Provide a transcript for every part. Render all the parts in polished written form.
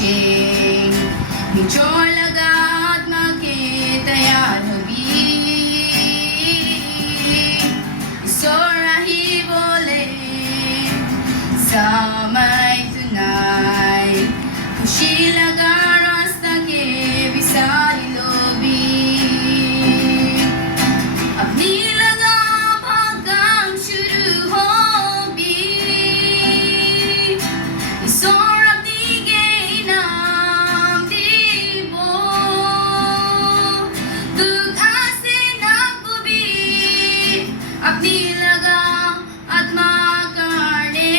पीछे निचोड़ लगा आत्मा के तैयार होगी सोराही बोले समय tonight खुशी लगा रास्ता के विसारी लोभी अपनी लगा भागम शुरू होगी ईश्वर अपनी के इनाम दीबो दुख आसे ना कुबी अपनी लगा आत्मा करने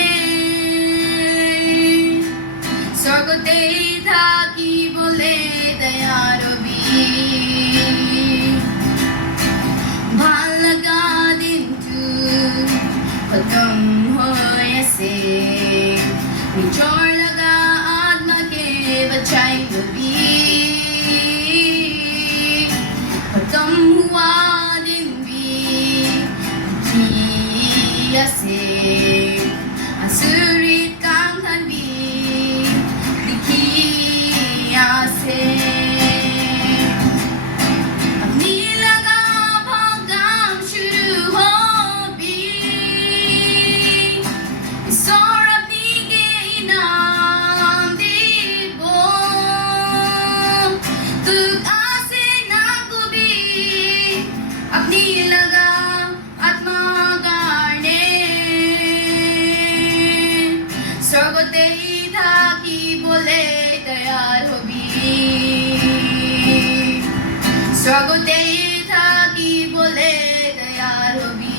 स्वर्गते था कि बोले तैयार भी ভাল লগা দিনটো খতম হৈ আছে নিজৰ লগা আত্মাকে বচাই লবি খতম হোৱা দিন কি আছে আচৰিত কাম ধানবি দেখি আছে अपनी लगा भागम शुरू होगी ईश्वर अपनी के इनाम दीबो दुख आसे ना कुबी अपनी लगा आत्मा गाने स्वर्गते था कि बोले तैयार होगी স্বাগতে থাকি বলে তৈয়ার হবি